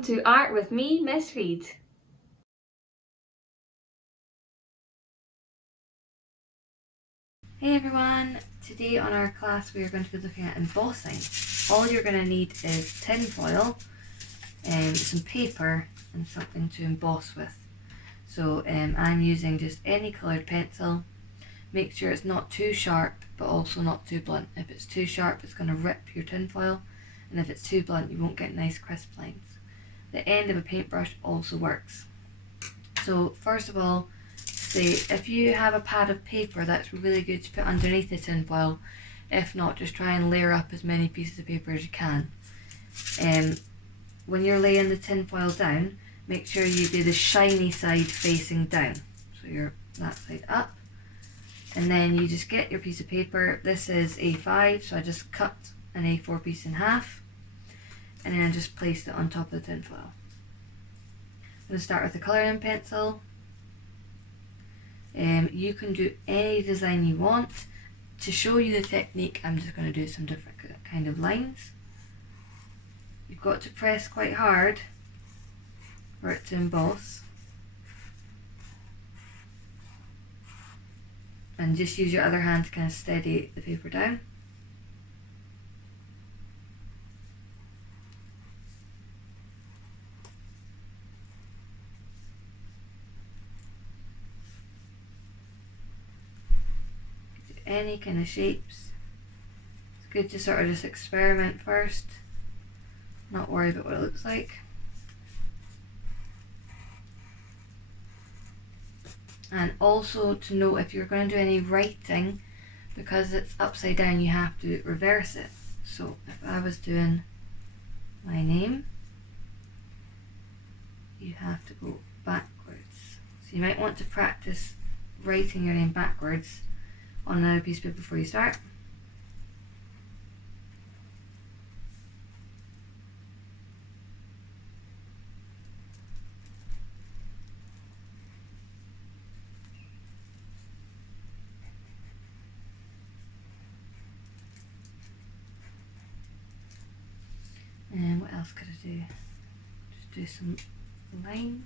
welcome to Art with me, Miss Reed. Hey everyone, today on our class we are going to be looking at embossing. All you're going to need is tin foil, some paper and something to emboss with. So I'm using just any coloured pencil. Make sure it's not too sharp but also not too blunt. If it's too sharp it's going to rip your tin foil, and if it's too blunt you won't get nice crisp lines. The end of a paintbrush also works. So first of all, if you have a pad of paper, that's really good to put underneath the tin foil. If not, just try and layer up as many pieces of paper as you can. When you're laying the tin foil down, make sure you do the shiny side facing down. So you're that side up. And then you just get your piece of paper. This is A5, so I just cut an A4 piece in half. And then I just placed it on top of the tin foil. I'm going to start with the colouring pencil. You can do any design you want. To show you the technique, I'm just going to do some different kind of lines. You've got to press quite hard for it to emboss. And just use your other hand to kind of steady the paper down. Any kind of shapes. It's good to sort of just experiment first, not worry about what it looks like. And also to note, if you're going to do any writing, because it's upside down, you have to reverse it. So if I was doing my name, you have to go backwards. So you might want to practice writing your name backwards on another piece of paper before you start. And what else could I do? Just do some lines.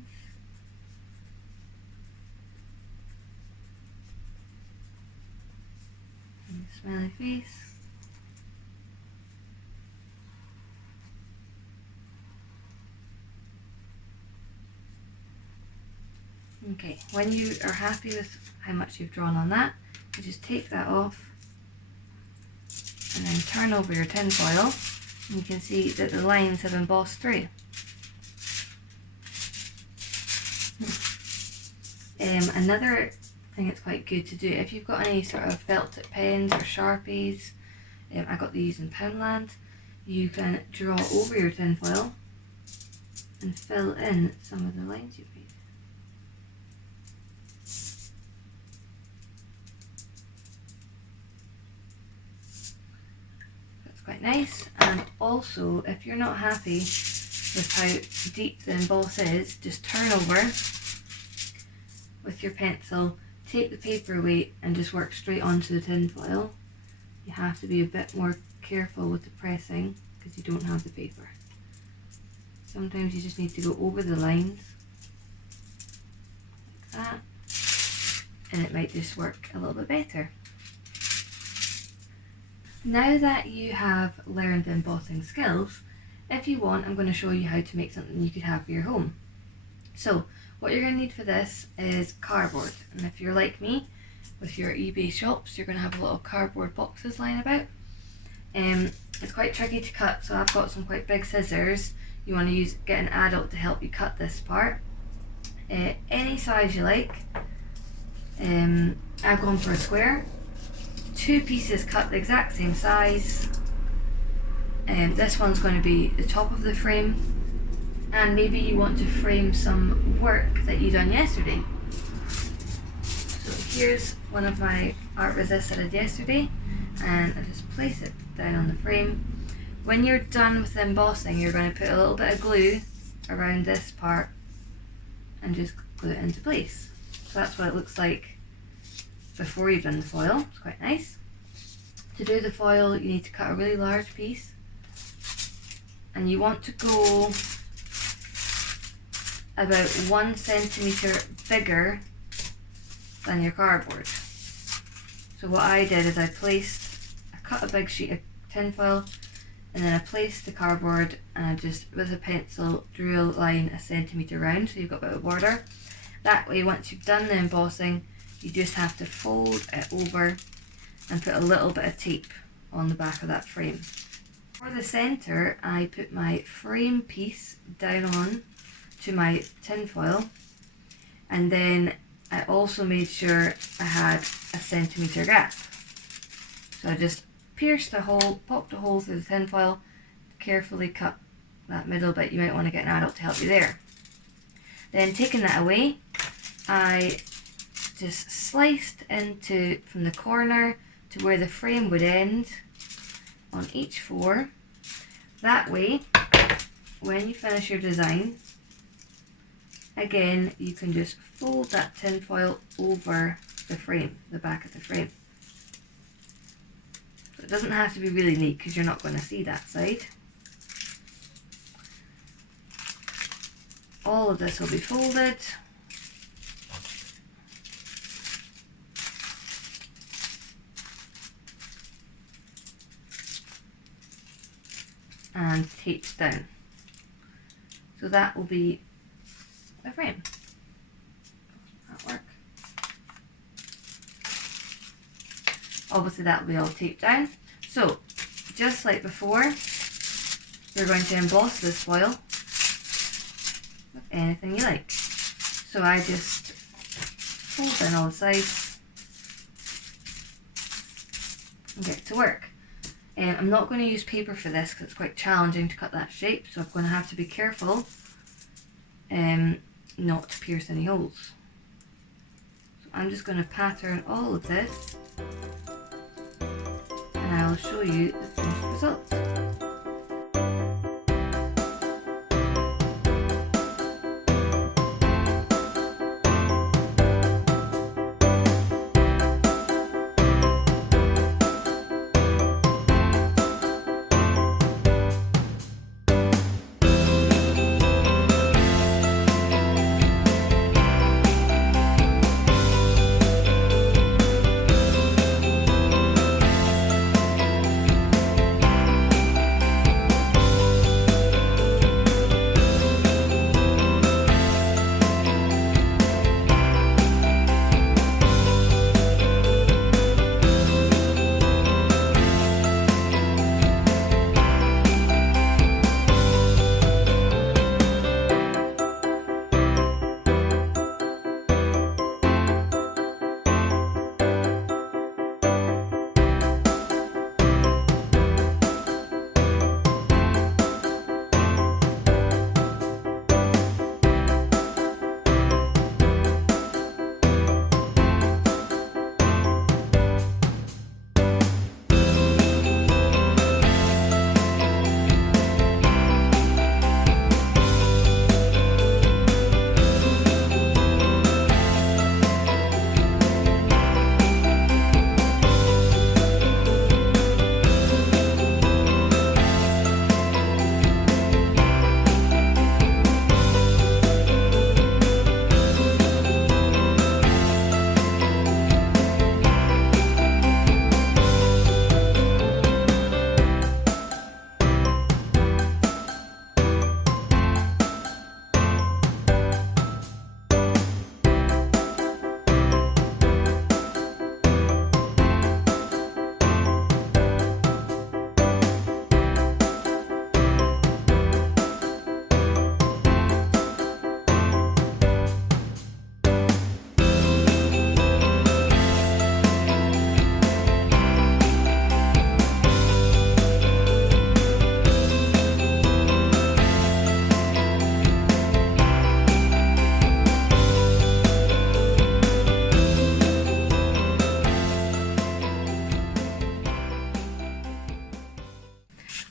And a smiley face. Okay, when you are happy with how much you've drawn on that, you just take that off and then turn over your tin foil, and you can see that the lines have embossed through. Another thing that's quite good to do, if you've got any sort of felt tip pens or Sharpies, I got these in Poundland, you can draw over your tin foil and fill in some of the lines you've made. That's quite nice. And also, if you're not happy with how deep the emboss is, just turn over with your pencil, take the paper away and just work straight onto the tin foil. You have to be a bit more careful with the pressing because you don't have the paper. Sometimes you just need to go over the lines like that, and it might just work a little bit better. Now that you have learned the embossing skills, if you want, I'm going to show you how to make something you could have for your home. So what you're going to need for this is cardboard, and if you're like me with your eBay shops, you're going to have a lot of cardboard boxes lying about. It's quite tricky to cut, so I've got some quite big scissors. You want to get an adult to help you cut this part. Any size you like. I've gone for a square. 2 pieces cut the exact same size. This one's going to be the top of the frame, and maybe you want to frame some work that you done yesterday. So here's one of my art resists I did yesterday, and I just place it down on the frame. When you're done with the embossing, you're going to put a little bit of glue around this part and just glue it into place. So that's what it looks like before you've done the foil. It's quite nice. To do the foil, you need to cut a really large piece, and you want to go about 1 centimetre bigger than your cardboard. So what I did is I cut a big sheet of tin foil, and then I placed the cardboard, and I just, with a pencil, drew a line 1 centimetre round, so you've got a bit of border. That way, once you've done the embossing, you just have to fold it over and put a little bit of tape on the back of that frame. For the centre, I put my frame piece down on to my tin foil, and then I also made sure I had 1 centimetre gap. So I just pierced the hole, popped a hole through the tin foil, carefully cut that middle bit. You might want to get an adult to help you there. Then taking that away, I just sliced into from the corner to where the frame would end on each 4. That way, when you finish your design, again, you can just fold that tin foil over the frame, the back of the frame. So it doesn't have to be really neat because you're not going to see that side. All of this will be folded. And taped down. So that will be a frame. That'll work. Obviously that will be all taped down. So, just like before, you're going to emboss this foil with anything you like. So I just fold down all the sides and get to work. I'm not going to use paper for this because it's quite challenging to cut that shape, so I'm going to have to be careful not to pierce any holes. So I'm just going to pattern all of this, and I'll show you the finished results.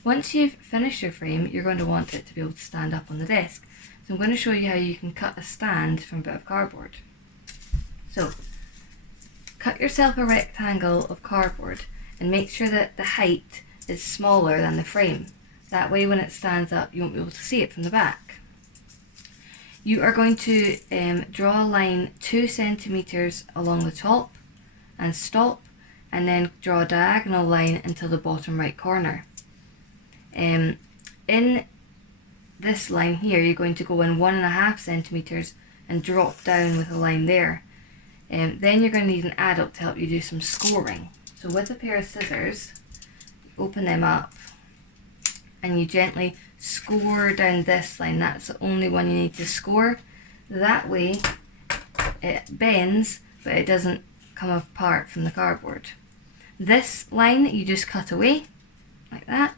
Once you've finished your frame, you're going to want it to be able to stand up on the desk. So I'm going to show you how you can cut a stand from a bit of cardboard. So, cut yourself a rectangle of cardboard and make sure that the height is smaller than the frame. That way when it stands up you won't be able to see it from the back. You are going to draw a line 2 centimeters along the top and stop, and then draw a diagonal line until the bottom right corner. In this line here, you're going to go in 1.5 centimeters and drop down with a line there. Then you're going to need an adult to help you do some scoring. So with a pair of scissors, open them up and you gently score down this line. That's the only one you need to score. That way it bends, but it doesn't come apart from the cardboard. This line you just cut away like that,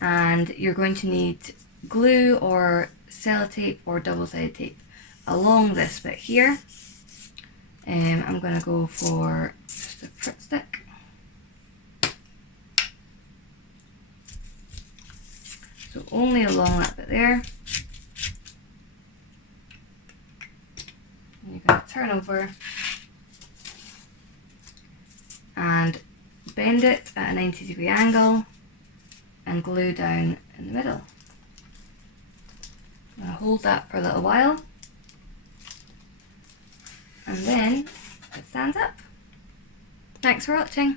and you're going to need glue or sellotape or double-sided tape along this bit here. I'm going to go for just a Pritt stick. So only along that bit there. You're going to turn over and bend it at a 90-degree angle and glue down in the middle. I'm going to hold that for a little while and then it stands up. Thanks for watching.